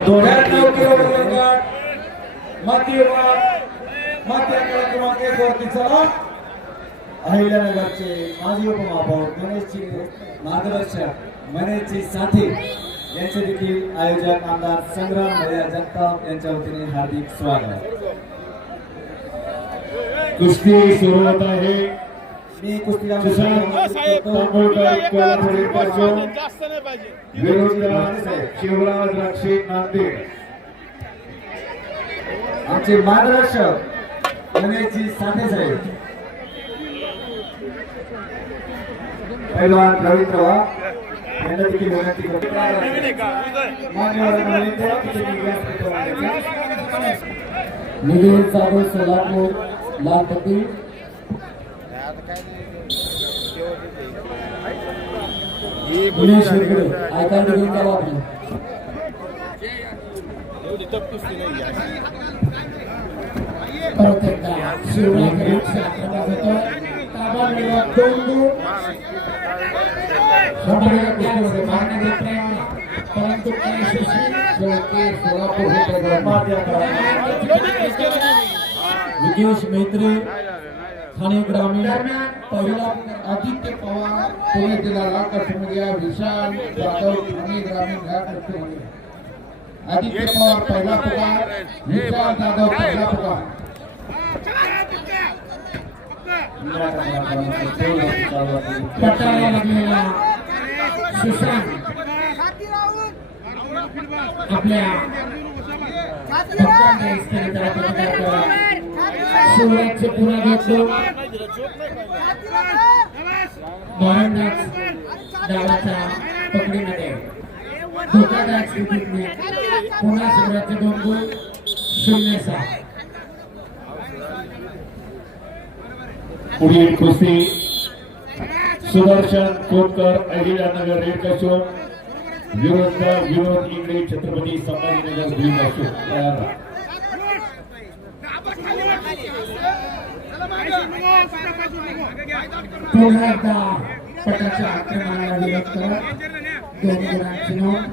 त्र्याण्णव किलो गट माती विभाग क्रमांक एक वरती चला. अहिल्यानगरचे माजी उपमहापौर गणेशजी मार्गदर्शक गणेशजी साथी यांचे देखील आयोजक आमदार संग्राम भैया जगताप यांच्या वतीने हार्दिक स्वागत. कुस्ती सुरू होत आहे. मी कुस्तीला शिवराज रक्षित नांदेड. आमचे मार्गदर्शक गणेशजी साठे साहेब. पैलवान रवींद्र यांना देखील विनंती करतो. निलेश जाधव सोलापूर लालपट्टी. निलेश शिरगडे ऐकायला घेऊन जावा आपण एवढी टप कुस्ती नाही आहे. परत एकदा शिवराज आक्रमक होतो ताबा मिळवा दोन दूर शंभरीला कुस्तीमध्ये मारण्यात येत नाही परंतु यशस्वी शेवटी सोलापूर हे प्रकरण माती आकडा विकेश मैत्री ठाणे ग्रामीण पहिला आदित्य पवार पुणे जिल्हा लाल विशाल जाधव ठाणे ग्रामीण या कष्टमध्ये आदित्य पवार पहिला पुकार विशाल जाधव पहिला पुकार पटाला लागलेला सुशांत आपल्या भक्तांना इस्त्री त्याला प्रतिकार पुन्हा घेतलो पकडीमध्ये. धोकादायक पुन्हा शिवराजचे दोन गोल शून्य सहा पुढील कुस्ती. सुदर्शन कोटकर अहिल्यानगर रेड कशो विरोध विरोध इंगळे छत्रपती संभाजीनगर ग्रीन कशो पुन्हा एकदा पटाच्या आक्रमणाला विरोध करत दोन गुणांची नोंद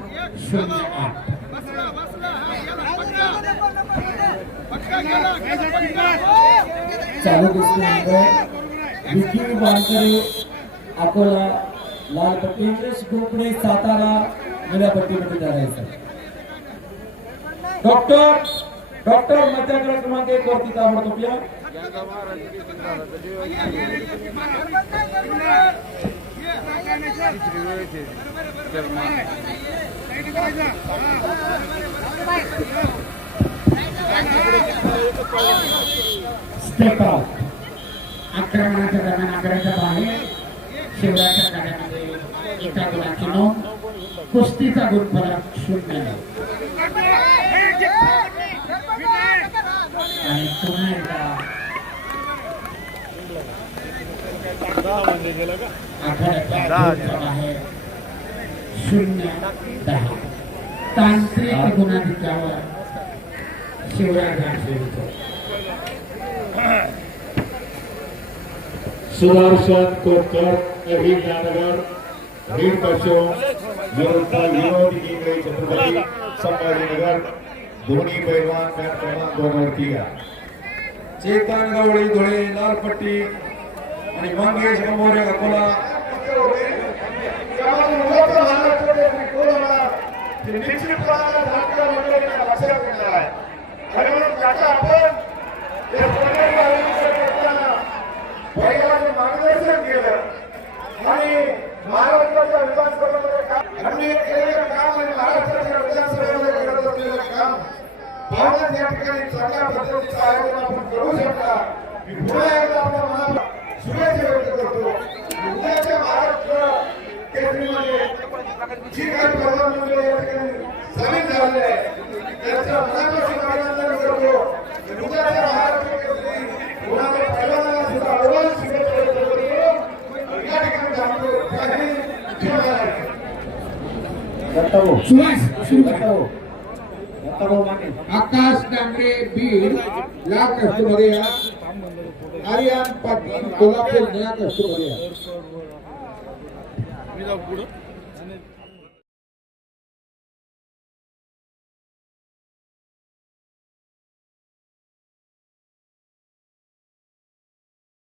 शून्य आठ. चालू कुस्तीनंतर विकी वानकरे अकोला लालपट्टी इंग्लिश कोकणी सातारा निळ्या पट्टीमध्ये धरायचं. डॉक्टर डॉक्टर मध्याकडे क्रमांक एक वरती ताबडतोब या. स्टेप आउट आक्रमणाच्या दरम्यान आग्र्याच्या बाहेर शिवराच्या कार्यामध्ये एका गुणाची नोंद कुस्तीचा गुणफलक शून्य आणि पुन्हा एकदा शून्य दहा तांत्रिक गुणाधिक्यावर शिवराज राजशेखर सुदर्शन कोटकर अहिल्यानगर रेड कशो विरोध विरोध इंगळे छत्रपती संभाजीनगर दोन्ही पैलवान मॅच क्रमांक दोन वरती या चेतन गवळी धुळे लालपट्टी आणि मंगेश अमोरे अकोला मार्गदर्शन माने आकाश डांगरे बीड या कष्टमध्ये या. आर्यन पाटील कोल्हापूर या कष्टमध्ये या. मी जाऊ पुढं.